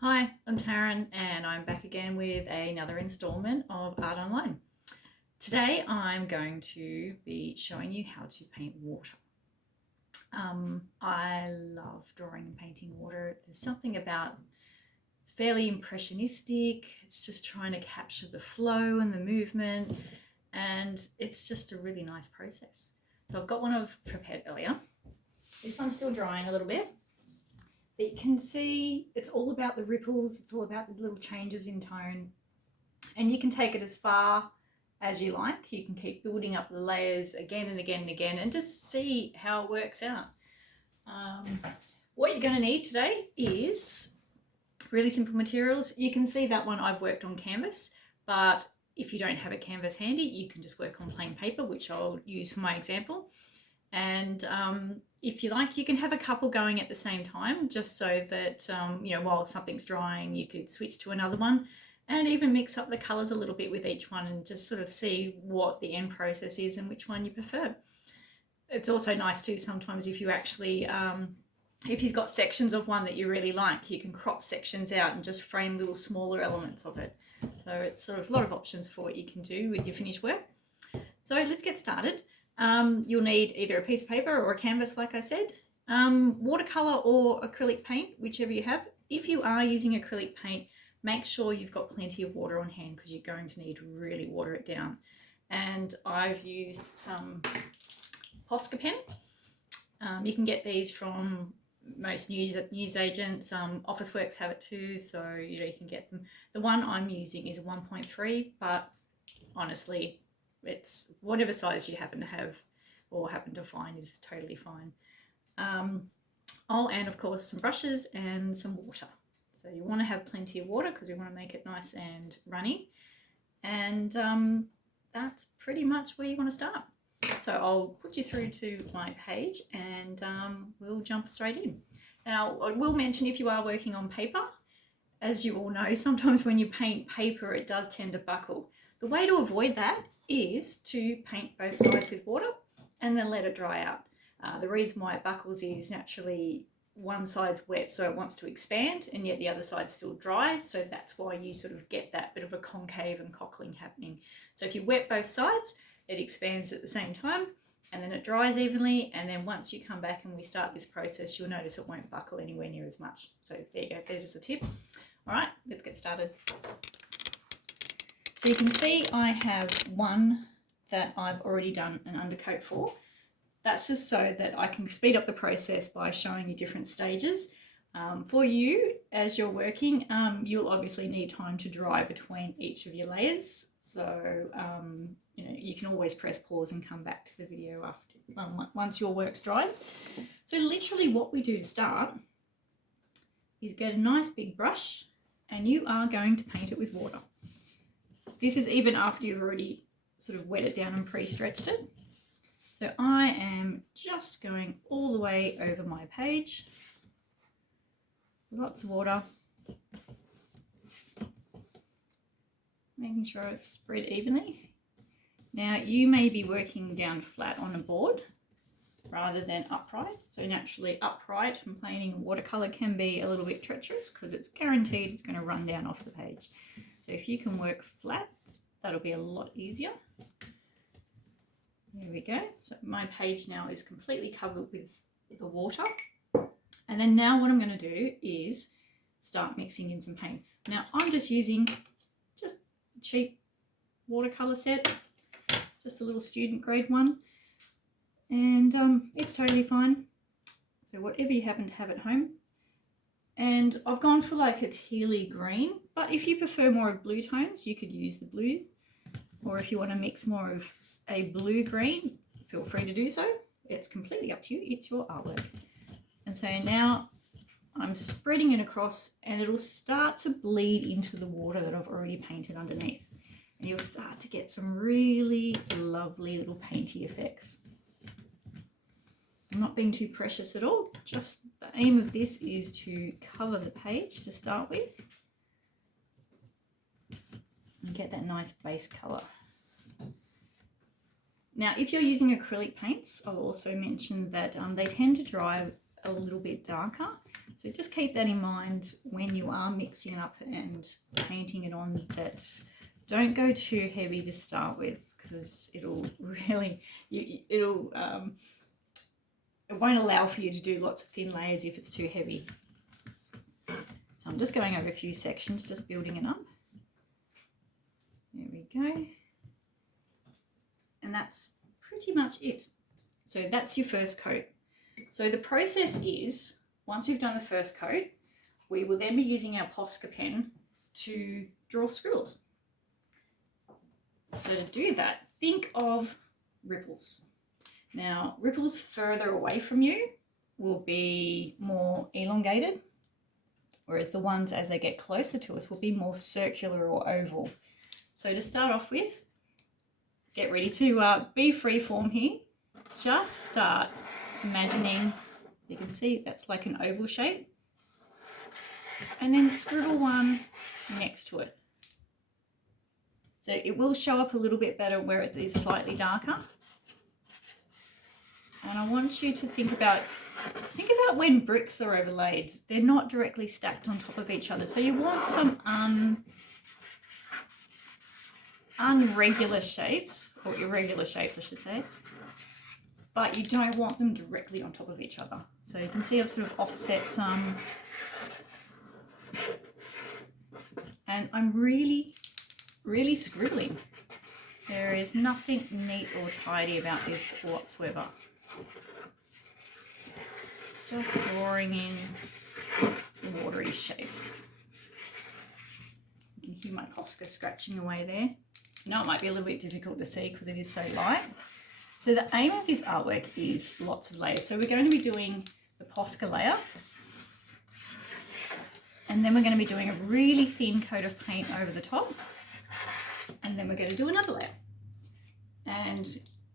Hi, I'm Taryn and I'm back again with another installment of Art Online. Today I'm going to be showing you how to paint water. I love drawing and painting water. There's something about it's fairly impressionistic. It's just trying to capture the flow and the movement, and it's just a really nice process. So I've got one I've prepared earlier. This one's still drying a little bit. But you can see it's all about the ripples, it's all about the little changes in tone. And you can take it as far as you like. You can keep building up the layers again and again and again and just see how it works out. What you're going to need today is really simple materials. You can see that one I've worked on canvas, but if you don't have a canvas handy, you can just work on plain paper, which I'll use for my example. And if you like, you can have a couple going at the same time, just so that, while something's drying, you could switch to another one and even mix up the colours a little bit with each one and just sort of see what the end process is and which one you prefer. It's also nice too, sometimes if you actually, if you've got sections of one that you really like, you can crop sections out and just frame little smaller elements of it. So it's sort of a lot of options for what you can do with your finished work. So let's get started. You'll need either a piece of paper or a canvas, like I said, watercolour or acrylic paint, whichever you have. If you are using acrylic paint, make sure you've got plenty of water on hand because you're going to need to really water it down. And I've used some Posca pen. You can get these from most news agents. Officeworks have it too, so you can get them. The one I'm using is a 1.3, but honestly, it's whatever size you happen to have or happen to find is totally fine. And of course some brushes and some water. So you want to have plenty of water because we want to make it nice and runny. And that's pretty much where you want to start. So I'll put you through to my page and we'll jump straight in. Now I will mention, if you are working on paper, as you all know, sometimes when you paint paper it does tend to buckle. The way to avoid that is to paint both sides with water and then let it dry out. The reason why it buckles is naturally one side's wet, so it wants to expand, and yet the other side's still dry, so that's why you sort of get that bit of a concave and cockling happening. So if you wet both sides, it expands at the same time and then it dries evenly, and then once you come back and we start this process, you'll notice it won't buckle anywhere near as much. So there you go, there's just a tip. All right, let's get started. So you can see I have one that I've already done an undercoat for. That's just so that I can speed up the process by showing you different stages. For you, as you're working, you'll obviously need time to dry between each of your layers. So, you can always press pause and come back to the video after once your work's dried. So literally what we do to start is get a nice big brush and you are going to paint it with water. This is even after you've already sort of wet it down and pre-stretched it. So I am just going all the way over my page. Lots of water. Making sure it's spread evenly. Now you may be working down flat on a board rather than upright. So naturally upright and painting watercolour can be a little bit treacherous because it's guaranteed it's going to run down off the page. So if you can work flat, that'll be a lot easier. There we go. So my page now is completely covered with the water. And then now what I'm going to do is start mixing in some paint. Now I'm just using a cheap watercolour set, just a little student grade one. And it's totally fine. So whatever you happen to have at home. And I've gone for like a tealy green, but if you prefer more of blue tones, you could use the blue. Or if you want to mix more of a blue-green, feel free to do so. It's completely up to you. It's your artwork. And so now I'm spreading it across and it'll start to bleed into the water that I've already painted underneath. And you'll start to get some really lovely little painty effects. I'm not being too precious at all. Just the aim of this is to cover the page to start with and get that nice base colour. Now, if you're using acrylic paints, I'll also mention that they tend to dry a little bit darker. So just keep that in mind when you are mixing it up and painting it on, that don't go too heavy to start with, because it'll really, it won't allow for you to do lots of thin layers if it's too heavy. So I'm just going over a few sections, just building it up. There we go. And that's pretty much it. So that's your first coat. So the process is, once we've done the first coat, we will then be using our Posca pen to draw scribbles. So to do that, think of ripples. Now, ripples further away from you will be more elongated, whereas the ones as they get closer to us will be more circular or oval. So to start off with, get ready to be freeform here. Just start imagining, you can see that's like an oval shape, and then scribble one next to it. So it will show up a little bit better where it is slightly darker. And I want you to think about when bricks are overlaid. They're not directly stacked on top of each other. So you want some unregular shapes, or irregular shapes I should say, but you don't want them directly on top of each other. So you can see I've sort of offset some, and I'm really scribbling. There is nothing neat or tidy about this whatsoever. Just drawing in watery shapes. You can hear my Posca scratching away there. You know, it might be a little bit difficult to see because it is so light. So the aim of this artwork is lots of layers. So we're going to be doing the Posca layer, and then we're going to be doing a really thin coat of paint over the top, and then we're going to do another layer, and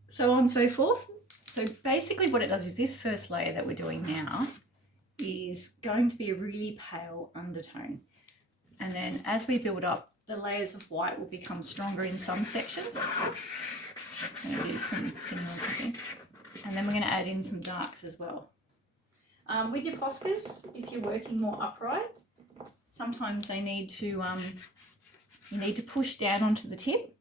so on and so forth. So basically what it does is this first layer that we're doing now is going to be a really pale undertone. And then as we build up, the layers of white will become stronger in some sections. I'm going to do some skinny ones, I think. And then we're going to add in some darks as well. With your Poscas, if you're working more upright, sometimes they need to, you need to push down onto the tip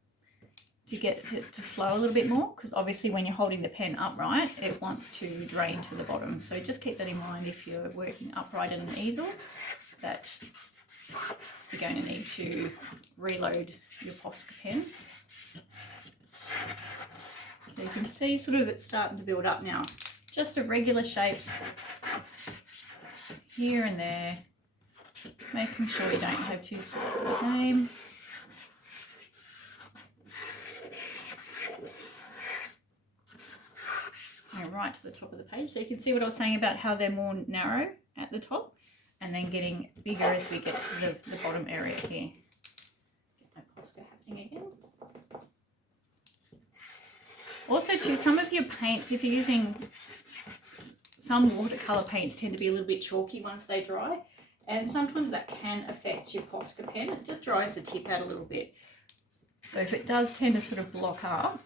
to get it to flow a little bit more, because obviously when you're holding the pen upright, it wants to drain to the bottom. So just keep that in mind if you're working upright in an easel, that you're going to need to reload your Posca pen. So you can see sort of it's starting to build up now. Just irregular shapes here and there, making sure you don't have two the same. And right to the top of the page. So you can see what I was saying about how they're more narrow at the top and then getting bigger as we get to the bottom area here. Get my Posca happening again. Also too, some of your paints, if you're using, some watercolour paints tend to be a little bit chalky once they dry, and sometimes that can affect your Posca pen. It just dries the tip out a little bit. So if it does tend to sort of block up,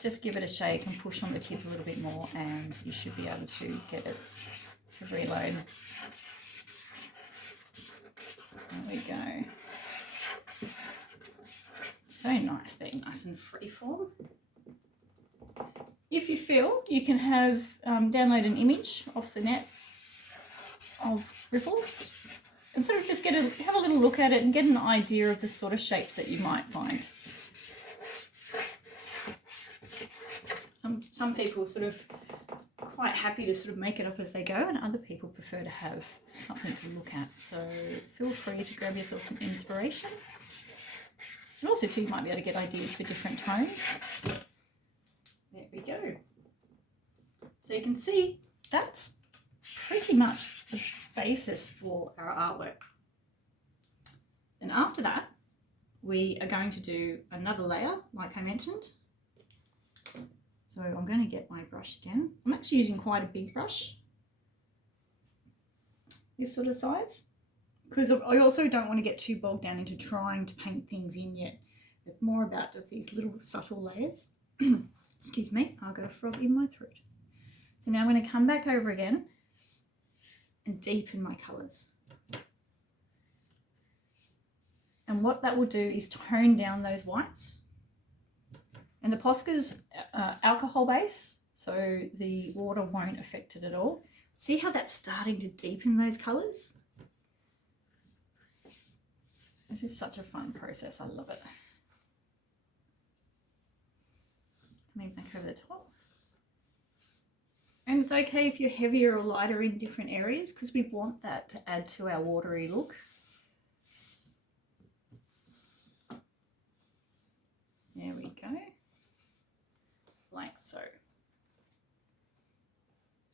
just give it a shake and push on the tip a little bit more, and you should be able to get it to reload. There we go. So nice, being nice and freeform. If you feel, you can have download an image off the net of ripples and sort of just have a little look at it and get an idea of the sort of shapes that you might find. Some people sort of quite happy to sort of make it up as they go, and other people prefer to have something to look at. So feel free to grab yourself some inspiration. And also too, you might be able to get ideas for different tones. There we go. So you can see that's pretty much the basis for our artwork. And after that, we are going to do another layer, like I mentioned. So I'm going to get my brush again. I'm actually using quite a big brush, this sort of size, because I also don't want to get too bogged down into trying to paint things in yet. It's more about just these little subtle layers. Excuse me, I've got a frog in my throat. So now I'm going to come back over again and deepen my colours. And what that will do is tone down those whites. And the Posca's alcohol base, so the water won't affect it at all. See how that's starting to deepen those colours? This is such a fun process. I love it. Coming back over the top. And it's okay if you're heavier or lighter in different areas because we want that to add to our watery look. There we go. Like so.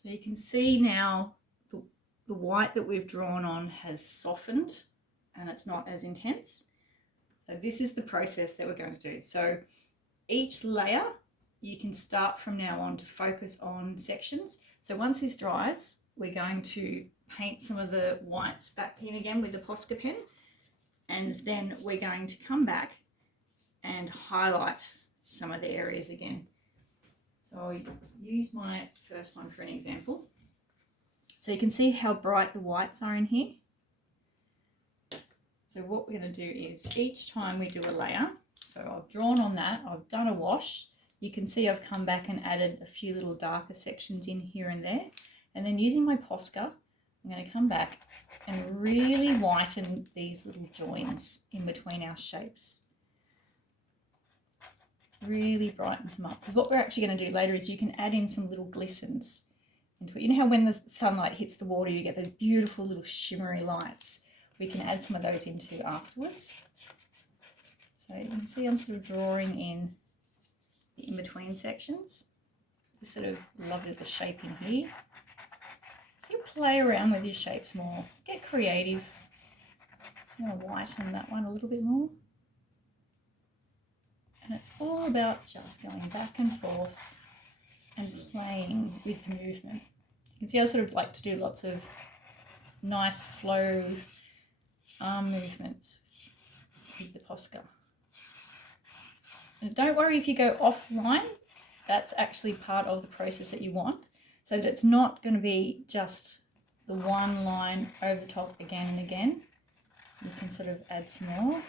So you can see now the white that we've drawn on has softened and it's not as intense. So this is the process that we're going to do. So each layer you can start from now on to focus on sections. So once this dries, we're going to paint some of the whites back in again with the Posca pen, and then we're going to come back and highlight some of the areas again. So I'll use my first one for an example. So you can see how bright the whites are in here. So what we're going to do is each time we do a layer, so I've drawn on that, I've done a wash, you can see I've come back and added a few little darker sections in here and there. And then using my Posca, I'm going to come back and really whiten these little joins in between our shapes. Really brightens them up. Because what we're actually going to do later is you can add in some little glistens into it. You know how when the sunlight hits the water, you get those beautiful little shimmery lights? We can add some of those into afterwards. So you can see I'm sort of drawing in the in-between sections. Just sort of love the shape in here. So you play around with your shapes more. Get creative. I'm going to whiten that one a little bit more. And it's all about just going back and forth and playing with the movement. You can see I sort of like to do lots of nice flow arm movements with the Posca. And don't worry if you go offline, that's actually part of the process that you want. So that it's not going to be just the one line over the top again and again. You can sort of add some more.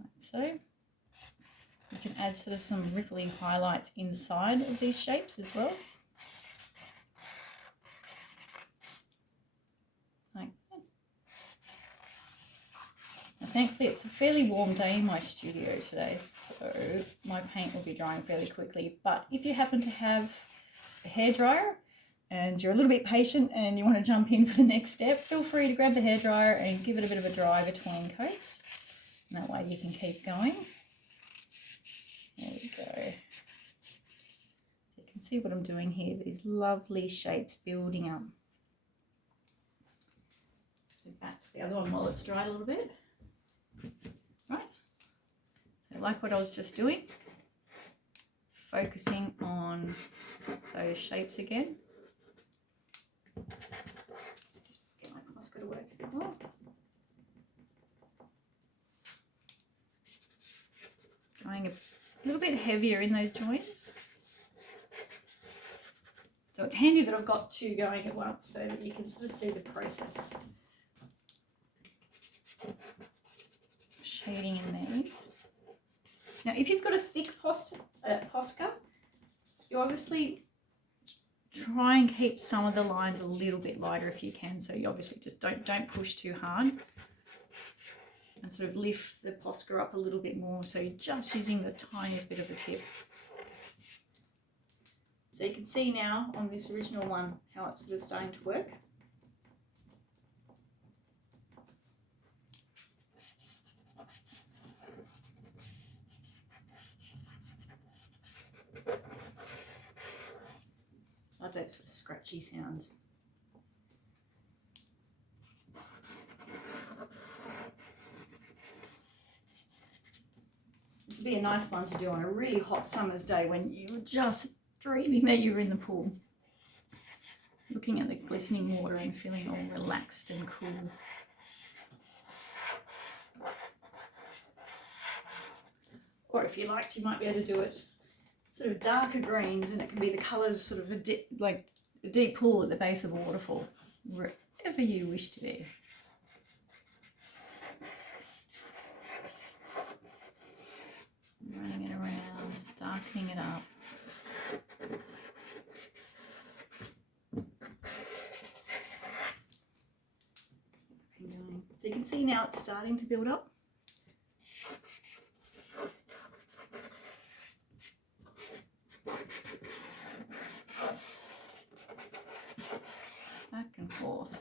Like so. You can add sort of some ripply highlights inside of these shapes as well. Like that. Now, thankfully it's a fairly warm day in my studio today, so my paint will be drying fairly quickly. But if you happen to have a hairdryer and you're a little bit patient and you want to jump in for the next step, feel free to grab the hairdryer and give it a bit of a dry between coats. And that way you can keep going. There we go. So you can see what I'm doing here, these lovely shapes building up. So back to the other one while it's dried a little bit. Right. So like what I was just doing, focusing on those shapes again. Just get my Posca to work a bit more. Going a little bit heavier in those joints. So it's handy that I've got two going at once so that you can sort of see the process. Shading in these. Now if you've got a thick Posca, you obviously try and keep some of the lines a little bit lighter if you can. So you obviously just don't push too hard. And sort of lift the Posca up a little bit more, so you're just using the tiniest bit of the tip. So you can see now on this original one how it's sort of starting to work. I like those sort of scratchy sounds. This would be a nice one to do on a really hot summer's day when you're just dreaming that you're in the pool. Looking at the glistening water and feeling all relaxed and cool. Or if you liked, you might be able to do it sort of darker greens, and it can be the colours sort of like a deep pool at the base of a waterfall, wherever you wish to be. Running it around, darkening it up. So you can see now it's starting to build up. Back and forth.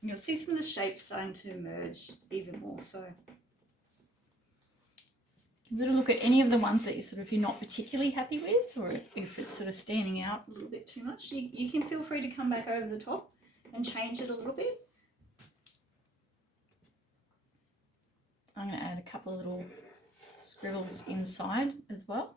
You'll see some of the shapes starting to emerge even more so. Give a look at any of the ones that you're not particularly happy with, or if it's sort of standing out a little bit too much, you can feel free to come back over the top and change it a little bit. I'm going to add a couple of little scribbles inside as well,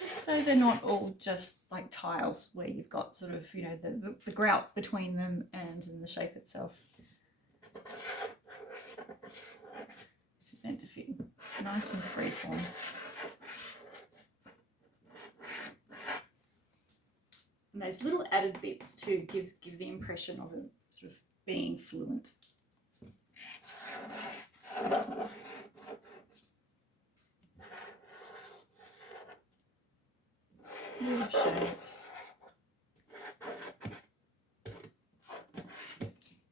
just so they're not all just like tiles where you've got sort of, you know, the grout between them and in the shape itself. It's meant to fit nice and freeform. And those little added bits too give the impression of it sort of being fluent. Little shapes. You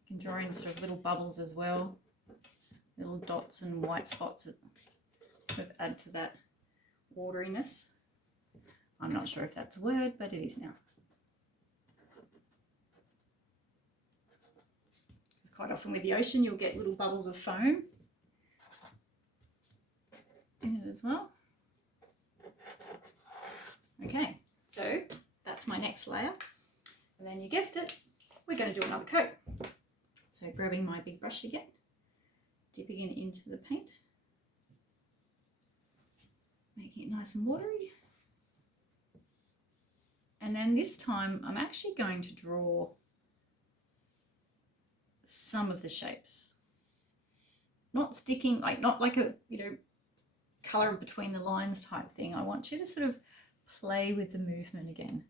can draw in sort of little bubbles as well, little dots and white spots that sort of add to that wateriness. I'm not sure if that's a word, but it is now. Quite often with the ocean, you'll get little bubbles of foam in it as well. Okay, so that's my next layer. And then you guessed it, we're going to do another coat. So grabbing my big brush again, dipping it into the paint, making it nice and watery. And then this time I'm actually going to draw some of the shapes, not sticking, not like a, you know, color between the lines type thing. I want you to sort of play with the movement again.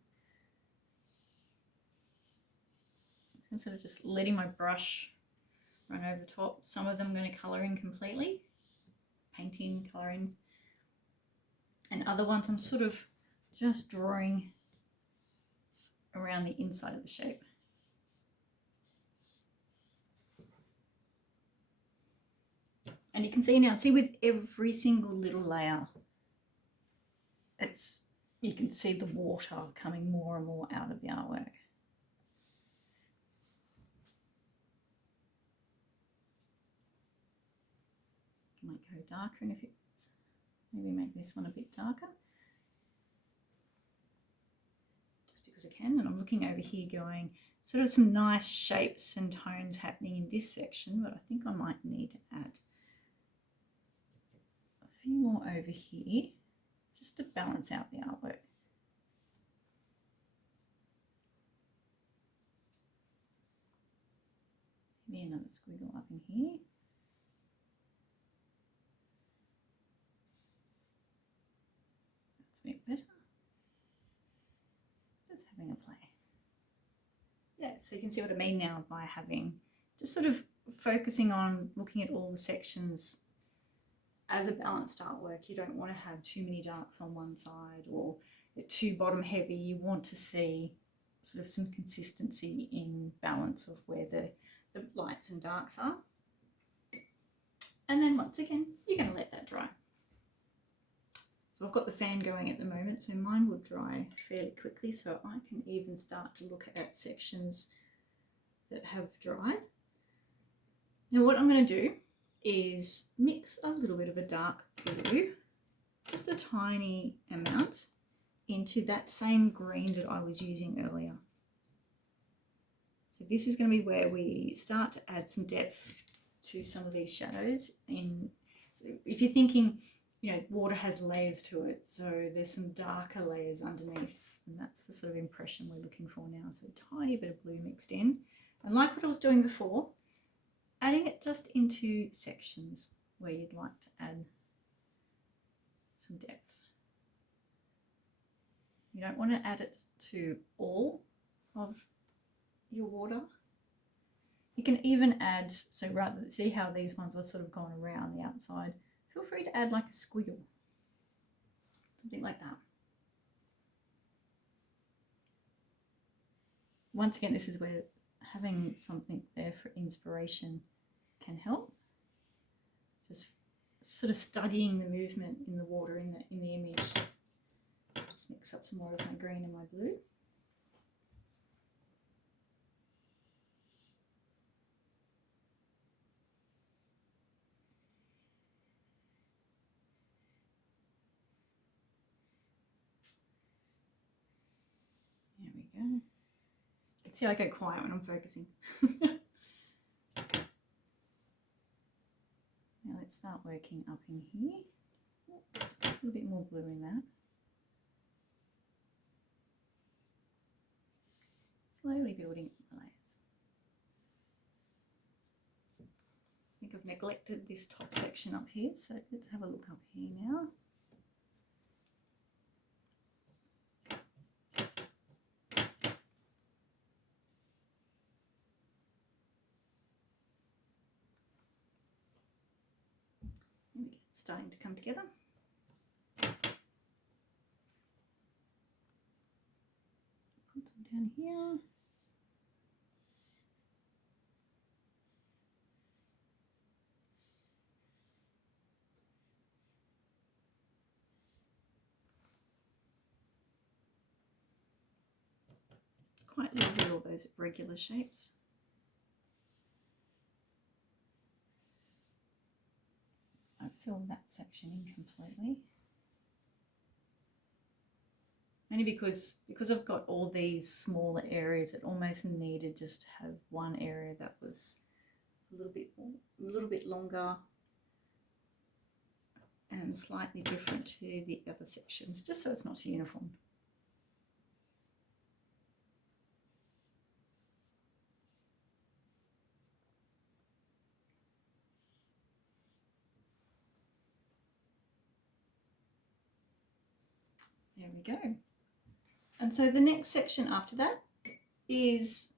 I'm sort of just letting my brush run over the top. Some of them I'm going to color in completely, painting, coloring, and other ones I'm sort of just drawing around the inside of the shape. And you can see now, see with every single little layer, you can see the water coming more and more out of the artwork. Might go darker, and if it's, maybe make this one a bit darker. Just because I can, and I'm looking over here going, sort of some nice shapes and tones happening in this section, but I think I might need to add a few more over here just to balance out the artwork. Maybe another squiggle up in here. That's a bit better. Just having a play. Yeah, so you can see what I mean now by having, just sort of focusing on looking at all the sections as a balanced artwork. You don't want to have too many darks on one side or too bottom heavy. You want to see sort of some consistency in balance of where the lights and darks are. And then once again, you're going to let that dry. So I've got the fan going at the moment, so mine will dry fairly quickly, so I can even start to look at sections that have dried. Now what I'm going to do is mix a little bit of a dark blue, just a tiny amount, into that same green that I was using earlier. So this is going to be where we start to add some depth to some of these shadows. So if you're thinking, you know, water has layers to it, so there's some darker layers underneath, and that's the sort of impression we're looking for now. So a tiny bit of blue mixed in, and like what I was doing before, adding it just into sections where you'd like to add some depth. You don't want to add it to all of your water. You can even add, so rather, see how these ones have sort of gone around the outside, feel free to add like a squiggle, something like that. Once again, this is where having something there for inspiration can help. Just sort of studying the movement in the water in the image. Just mix up some more of my green and my blue. There we go. You can see I go quiet when I'm focusing. Now let's start working up in here. Oops, a little bit more blue in that. Slowly building up the layers. I think I've neglected this top section up here, so let's have a look up here now. It's starting to come together. Put some down here. Quite lovely, all those regular shapes. I've filled that section in completely. Only because I've got all these smaller areas, it almost needed just to have one area that was a little bit longer and slightly different to the other sections, just so it's not too uniform. There we go. And so the next section after that is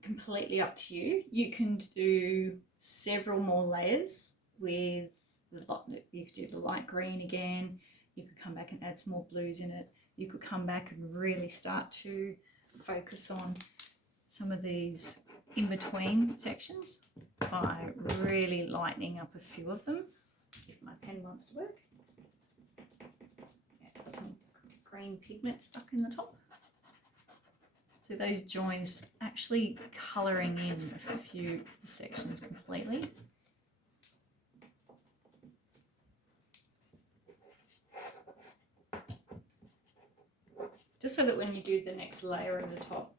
completely up to you. You can do several more layers with you could do the light green again. You could come back and add some more blues in it. You could come back and really start to focus on some of these in-between sections by really lightening up a few of them, if my pen wants to work. Yeah, it's got some green pigment stuck in the top. So those joins actually colouring in a few of the sections completely. Just so that when you do the next layer at the top,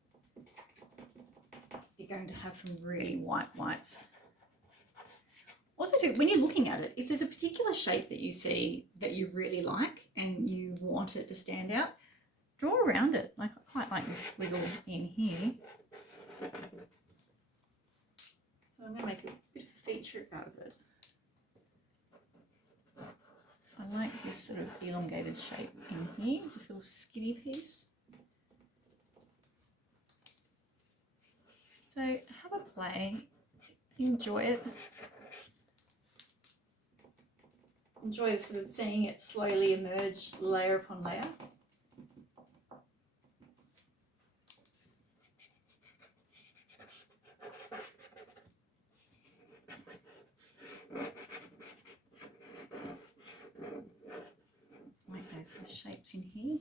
you're going to have some really white whites. Also, too, when you're looking at it, if there's a particular shape that you see that you really like and you want it to stand out, draw around it. Like, I quite like this squiggle in here. So I'm going to make a bit of a feature out of it. I like this sort of elongated shape in here, just a little skinny piece. So have a play, enjoy it. Enjoy sort of seeing it slowly emerge layer upon layer. Like those shapes in here.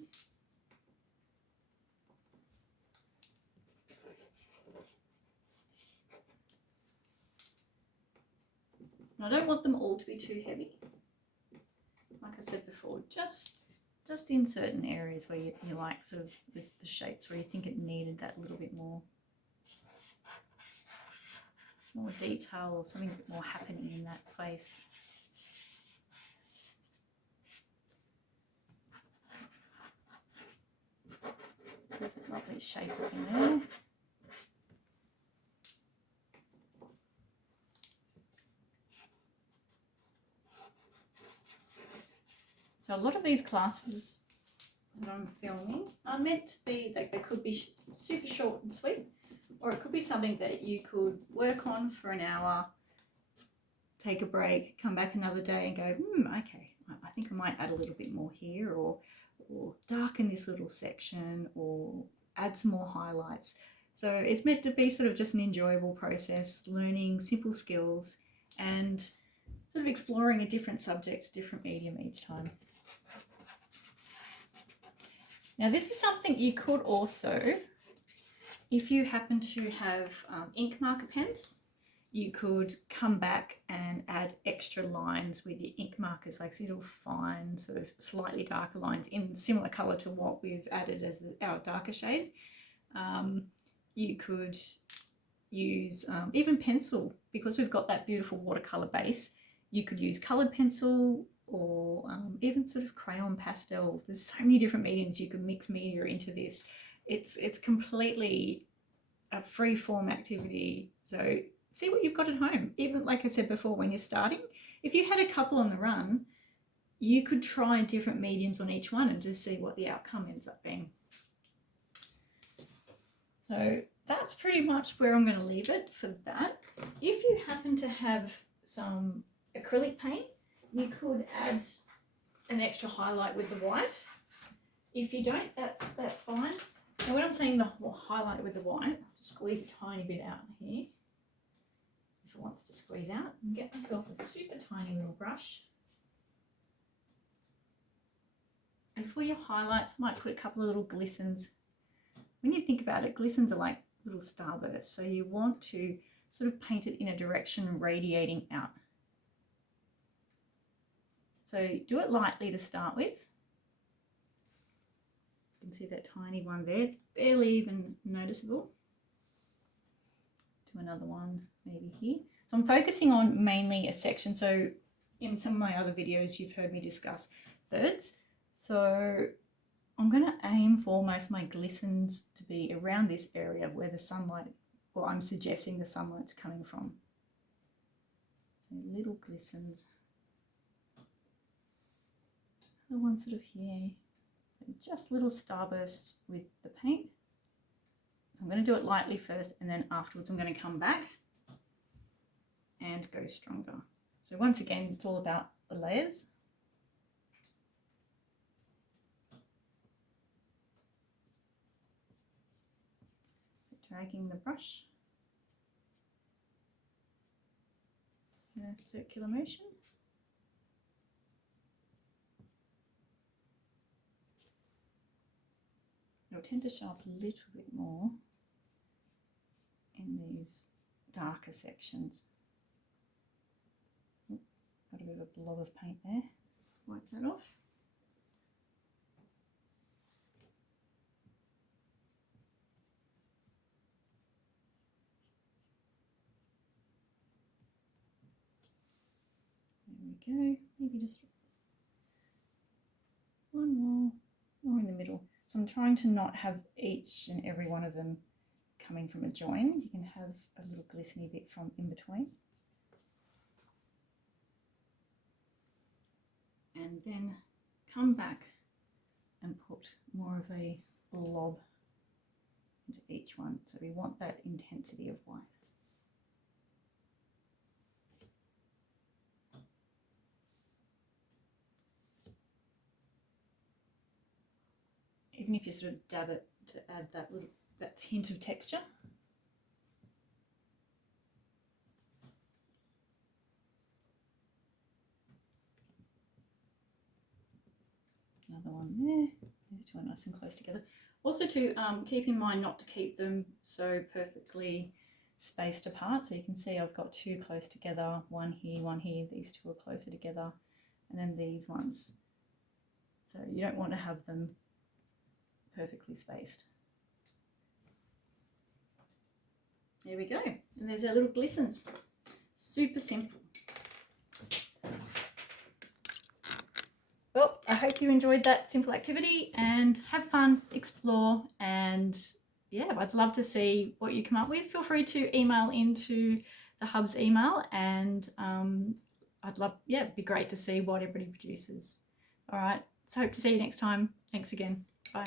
And I don't want them all to be too heavy. Like I said before, just in certain areas where you like sort of the shapes where you think it needed that little bit more detail or something a bit more happening in that space. There's a lovely shape in there. So lot of these classes that I'm filming are meant to be, like, they could be super short and sweet, or it could be something that you could work on for an hour, take a break, come back another day and go, okay, I think I might add a little bit more here, or darken this little section, or add some more highlights. So it's meant to be sort of just an enjoyable process, learning simple skills and sort of exploring a different subject, different medium each time. Now this is something you could also, if you happen to have ink marker pens, you could come back and add extra lines with your ink markers, like little fine, sort of slightly darker lines in similar colour to what we've added as our darker shade. You could use even pencil, because we've got that beautiful watercolour base. You could use coloured pencil, or even sort of crayon pastel. There's so many different mediums you can mix media into this. It's completely a free form activity. So see what you've got at home. Even like I said before, when you're starting, if you had a couple on the run, you could try different mediums on each one and just see what the outcome ends up being. So that's pretty much where I'm going to leave it for that. If you happen to have some acrylic paint, you could add an extra highlight with the white. If you don't, that's fine. Now when I'm saying the highlight with the white, I'll just squeeze a tiny bit out here. If it wants to squeeze out, and get myself a super tiny little brush. And for your highlights, I might put a couple of little glistens. When you think about it, glistens are like little starbursts. So you want to sort of paint it in a direction radiating out. So do it lightly to start with. You can see that tiny one there. It's barely even noticeable. Do another one maybe here. So I'm focusing on mainly a section. So in some of my other videos, you've heard me discuss thirds. So I'm going to aim for most of my glistens to be around this area where the sunlight, or I'm suggesting the sunlight's coming from. So little glistens. The one sort of here, just little starburst with the paint. So I'm going to do it lightly first, and then afterwards I'm going to come back and go stronger. So once again, it's all about the layers. Dragging the brush in a circular motion. It'll tend to show up a little bit more in these darker sections. Got a bit of a blob of paint there. Wipe that off. There we go. Maybe just one more in the middle. So I'm trying to not have each and every one of them coming from a join. You can have a little glistening bit from in between. And then come back and put more of a blob into each one. So we want that intensity of white. Even if you sort of dab it to add that hint of texture. Another one there. These two are nice and close together. Also to keep in mind not to keep them so perfectly spaced apart. So you can see I've got two close together, one here, these two are closer together, and then these ones. So you don't want to have them perfectly spaced. There we go. And there's our little glistens. Super simple. Well, I hope you enjoyed that simple activity, and have fun, explore, and yeah, I'd love to see what you come up with. Feel free to email into the Hub's email, and I'd love, yeah, it'd be great to see what everybody produces. All right, So hope to see you next time. Thanks again. Bye.